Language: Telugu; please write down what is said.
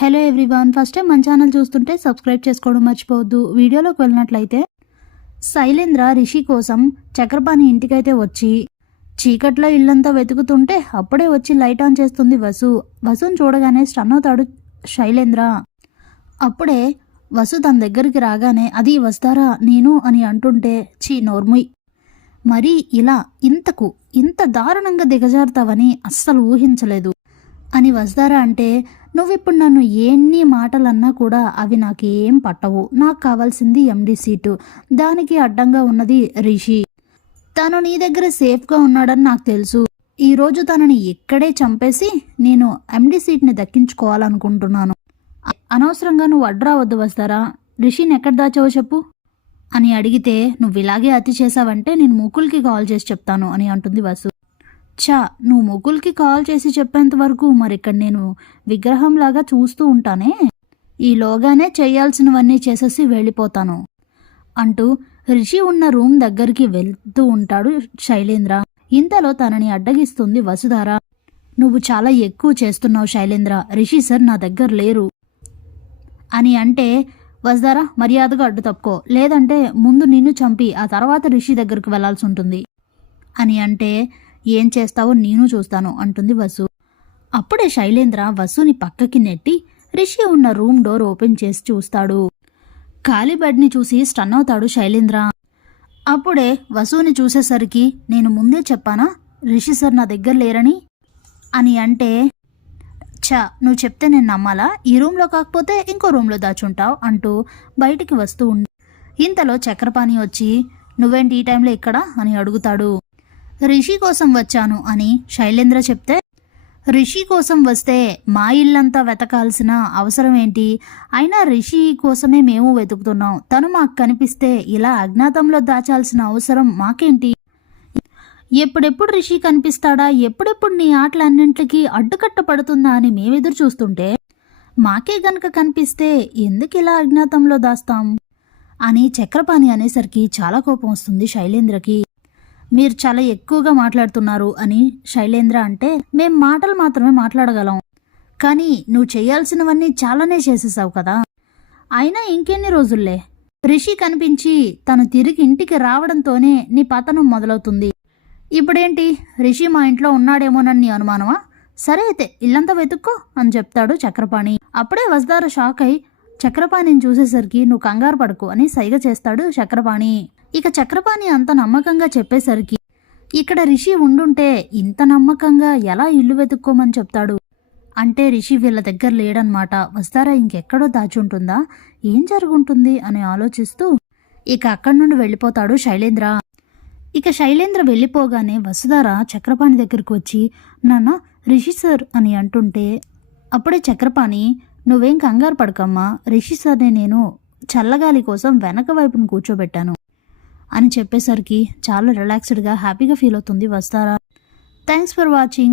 హలో ఎవ్రీవన్ ఫస్ట్ టైం మన ఛానల్ చూస్తుంటే సబ్స్క్రైబ్ చేసుకోవడం మర్చిపోవద్దు. వీడియోలోకి వెళ్ళినట్లయితే శైలేంద్ర రిషి కోసం చక్రపాణి ఇంటికైతే వచ్చి చీకట్లో ఇల్లంతా వెతుకుతుంటే అప్పుడే వచ్చి లైట్ ఆన్ చేస్తుంది వసు. వసుని చూడగానే స్టన్ అవుతాడు శైలేంద్ర. అప్పుడే వసు తన దగ్గరికి రాగానే అది వస్తారా నేను? అని అంటుంటే చీ నోర్ముయ్. మరి ఇలా ఇంతకు ఇంత దారుణంగా దిగజారుతావని అస్సలు ఊహించలేదు. అని వస్తారా అంటే నువ్విప్పుడు నన్ను ఎన్ని మాటలన్నా కూడా అవి నాకేం పట్టవు. నాకు కావాల్సింది ఎండి సీటు. దానికి అడ్డంగా ఉన్నది రిషి. తను నీ దగ్గర సేఫ్గా ఉన్నాడని నాకు తెలుసు. ఈరోజు తనని ఇక్కడే చంపేసి నేను ఎండి సీట్ని దక్కించుకోవాలనుకుంటున్నాను. అనవసరంగా నువ్వు అడ్రావద్దు వస్తారా రిషిని ఎక్కడ దాచావో చెప్పు. అని అడిగితే నువ్వు ఇలాగే అతి చేసావంటే నేను ముకుల్కి కాల్ చేసి చెప్తాను అని అంటుంది వసు. ఛా నువ్వు ముగ్గులకి కాల్ చేసి చెప్పేంత వరకు మరి ఇక్కడ నేను విగ్రహంలాగా చూస్తూ ఉంటానే? ఈలోగానే చేయాల్సినవన్నీ చేసేసి వెళ్ళిపోతాను. అంటూ రిషి ఉన్న రూమ్ దగ్గరికి వెళ్తూ ఉంటాడు శైలేంద్ర. ఇంతలో తనని అడ్డగిస్తుంది వసుధార. నువ్వు చాలా ఎక్కువ చేస్తున్నావు శైలేంద్ర. రిషి సార్ నా దగ్గర లేరు. అని అంటే వసుధార మర్యాదగా అడ్డు తప్పుకో. లేదంటే ముందు నిన్ను చంపి ఆ తర్వాత రిషి దగ్గరికి వెళ్ళాల్సి ఉంటుంది అని అంటే ఏం చేస్తావో నేను చూస్తాను అంటుంది వసు. అప్పుడే శైలేంద్ర వసుని పక్కకి నెట్టి రిషి ఉన్న రూమ్ డోర్ ఓపెన్ చేసి చూస్తాడు. ఖాళీ బెడ్ని చూసి స్టన్ అవుతాడు శైలేంద్ర. అప్పుడే వసుని చూసేసరికి నేను ముందే చెప్పానా? రిషి సార్ నా దగ్గర లేరని? అని అంటే ఛా నువ్వు చెప్తే నేను నమ్మాలా? ఈ రూమ్లో కాకపోతే ఇంకో రూమ్లో దాచుంటావు అంటూ బయటికి వస్తూ ఉండి. ఇంతలో చక్రపాణి వచ్చి నువ్వేంటి ఈ టైంలో ఇక్కడ? అని అడుగుతాడు. రిషి కోసం వచ్చాను అని శైలేంద్ర చెప్తే రిషి కోసం వస్తే మా ఇల్లంతా వెతకాల్సిన అవసరం ఏంటి? అయినా రిషి కోసమే మేము వెతుకుతున్నాం. తను మాకు కనిపిస్తే ఇలా అజ్ఞాతంలో దాచాల్సిన అవసరం మాకేంటి? ఎప్పుడెప్పుడు రిషి కనిపిస్తాడా? ఎప్పుడెప్పుడు నీ ఆటలన్నింటికి అడ్డుకట్ట పడుతుందా అని మేమెదురు చూస్తుంటే మాకే గనక కనిపిస్తే ఎందుకు ఇలా అజ్ఞాతంలో దాస్తాం? అని చక్రపాణి అనేసరికి చాలా కోపం వస్తుంది శైలేంద్రకి. మీరు చాలా ఎక్కువగా మాట్లాడుతున్నారు అని శైలేంద్ర అంటే మేం మాటలు మాత్రమే మాట్లాడగలం. కానీ నువ్వు చేయాల్సినవన్నీ చాలానే చేసేసావు కదా. అయినా ఇంకెన్ని రోజుల్లే? రిషి కనిపించి తను తిరిగి ఇంటికి రావడంతోనే నీ పతనం మొదలవుతుంది. ఇప్పుడేంటి? రిషి మా ఇంట్లో ఉన్నాడేమోనని నీ అనుమానమా? సరే అయితే ఇల్లంతా వెతుక్కో అని చెప్తాడు చక్రపాణి. అప్పుడే వజ్దార షాక్ అయి చక్రపాణిని చూసేసరికి నువ్వు కంగారు పడకు అని సైగ చేస్తాడు చక్రపాణి. ఇక చక్రపాణి అంత నమ్మకంగా చెప్పేసరికి ఇక్కడ రిషి ఉండుంటే ఇంత నమ్మకంగా ఎలా ఇల్లు వెతుక్కోమని చెప్తాడు? అంటే రిషి వీళ్ళ దగ్గర లేడనమాట వస్తారా? ఇంకెక్కడో దాచుంటుందా? ఏం జరుగుంటుంది? అని ఆలోచిస్తూ ఇక అక్కడి నుండి వెళ్ళిపోతాడు శైలేంద్ర. ఇక శైలేంద్ర వెళ్ళిపోగానే వసుధార చక్రపాణి దగ్గరకు వచ్చి నాన్న రిషి సార్ అని అంటుంటే అప్పుడే చక్రపాణి నువ్వేం కంగారు పడకమ్మా. రిషి సార్ని నేను చల్లగాలి కోసం వెనక వైపును కూర్చోబెట్టాను. అని చెప్పేసరికి చాలా రిలాక్స్డ్గా హ్యాపీగా ఫీల్ అవుతుంది వస్తారా? Thanks for watching